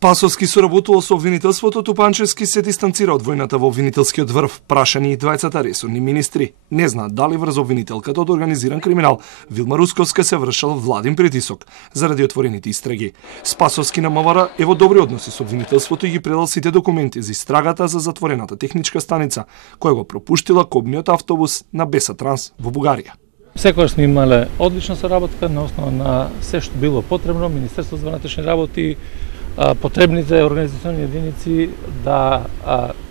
Спасовски соработувал со обвинителството, Тупанчевски се дистанцира од војната во обвинителскиот врв. Прашани и двајцата ресорни министри. Не знаат дали врз обвинителката од организиран криминал Вилма Русковска се вршал владин притисок заради отворените истраги. Спасовски на МВР е во добри односи со обвинителството и ги предал сите документи за истрагата за затворената техничка станица, која го пропуштила кобниот автобус на Беса Транс во Бугарија. Секогаш сме имале одлична соработка на основа на се што било потребно, Министерството за внатрешни работи, потребните организациони единици да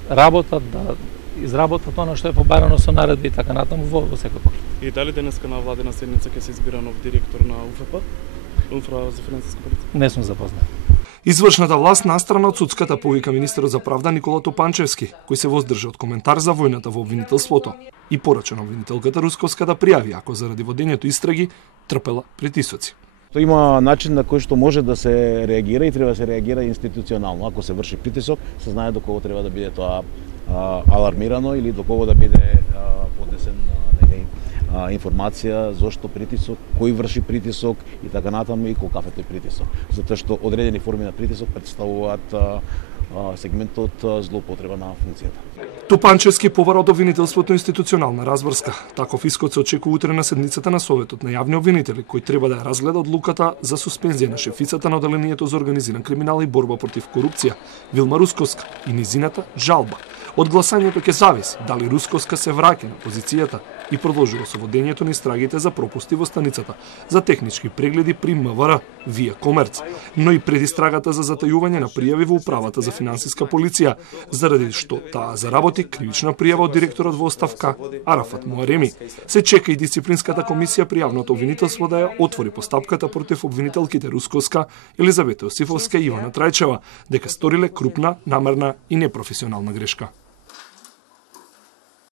работат, да изработат она што е побарано со наредби и така натаму во секој. И дали денеска на владена седница ќе се избира нов директор на УФП? Управа за финансиска полиция? Не сум запознат. Извршната власт настрана од судската повика министерот за правда Никола Тупанчевски, кој се воздржа од коментар за војната во обвинителството и порача на обвинителката Русковска да пријави ако заради водењето истраги трпела притисоци. Има начин на кој што може да се реагира и треба да се реагира институционално. Ако се врши притисок, се знае до кого треба да биде тоа алармирано или до кого да биде поднесен информација зошто притисок, кој врши притисок и така натаму и колкав е тој притисок. Затоа што одредени форми на притисок претставуваат сегмент од злоупотреба на функцијата. Тупанчевски повара од обвинителството институционална разбрска. Таков исход се очекува утре на седницата на Советот на јавни обвинители, кој треба да ја разгледа одлуката за суспензија на шефицата на оделението за организиран криминал и борба против корупција, Вилма Русковска, и низината жалба. Од гласањето ќе зависи дали Русковска се враќа на позицијата и продолжува со водењето на истрагите за пропусти во станицата, за технички прегледи при МВР Вија Комерц, но и пред истрагата за затајување на пријави во управата за финансиска полиција, заради што таа заработи кривична пријава од директорот во оставка Арафат Муареми. Се чека и дисциплинската комисија при јавното обвинителство да ја отвори постапката против обвинителките Русковска, Елизавета Осифовска и Ивана Трајчева, дека сториле крупна, намерна и непрофесионална грешка.